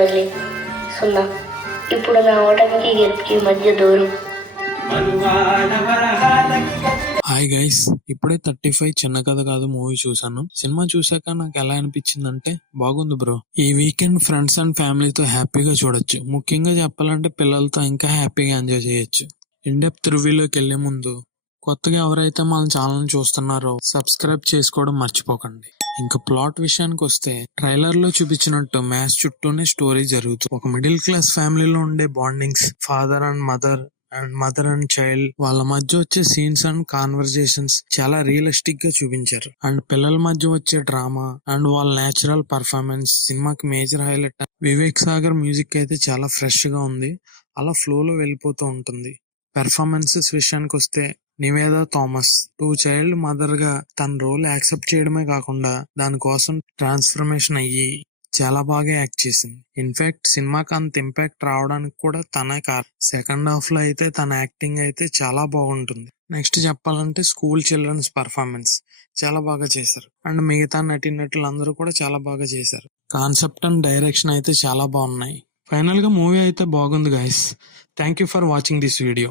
మళ్ళీ సున్నా ఇప్పుడు నా ఓటమికి గెలుపుకి మధ్య దూరం. హాయ్ గైస్ ఇప్పుడే థర్టీ ఫైవ్ చిన్న కథ కాదు మూవీ చూసాను సినిమా చూసాక నాకు ఎలా అనిపించిందంటే బాగుంది బ్రో. ఈ వీకెండ్ ఫ్రెండ్స్ అండ్ ఫ్యామిలీతో హ్యాపీగా చూడొచ్చు. ముఖ్యంగా చెప్పాలంటే పిల్లలతో ఇంకా హ్యాపీగా ఎంజాయ్ చేయొచ్చు. ఇండెప్త్ రివ్యూలోకి వెళ్ళే ముందు కొత్తగా ఎవరైతే మన ఛానల్ చూస్తున్నారో సబ్స్క్రైబ్ చేసుకోవడం మర్చిపోకండి. ఇంకా ప్లాట్ విషయానికి వస్తే ట్రైలర్లో చూపించినట్టు మ్యాచ్ చుట్టూనే స్టోరీ జరుగుతుంది. ఒక మిడిల్ క్లాస్ ఫ్యామిలీలో ఉండే bondings father and mother and mother and child వాళ్ళ మధ్య వచ్చే సీన్స్ అండ్ కాన్వర్జేషన్స్ చాలా రియలిస్టిక్గా చూపించారు. అండ్ పిల్లల మధ్య వచ్చే డ్రామా అండ్ వాళ్ళ నేచురల్ పర్ఫార్మెన్స్ సినిమాకి major highlight. Vivek Sagar music అయితే చాలా ఫ్రెష్గా ఉంది. అలా ఫ్లో లో వెళ్ళిపోతూ ఉంటుంది. పెర్ఫార్మెన్సెస్ విషయానికి వస్తే నివేదా థామస్ టూ చైల్డ్ మదర్గా తన రోల్ యాక్సెప్ట్ చేయడమే కాకుండా దానికోసం ట్రాన్స్ఫర్మేషన్ అయ్యి చాలా బాగా యాక్ట్ చేసింది. ఇన్ఫాక్ట్ సినిమాకి అంత ఇంపాక్ట్ రావడానికి కూడా తనే కారణం సెకండ్ హాఫ్లో అయితే తన యాక్టింగ్ అయితే చాలా బాగుంటుంది. నెక్స్ట్ చెప్పాలంటే స్కూల్ చిల్డ్రన్స్ పర్ఫార్మెన్స్ చాలా బాగా చేశారు. అండ్ మిగతా నటినటులు అందరూ కూడా చాలా బాగా చేశారు. కాన్సెప్ట్ అండ్ డైరెక్షన్ అయితే చాలా బాగున్నాయి. ఫైనల్గా మూవీ అయితే బాగుంది guys thank you for watching this video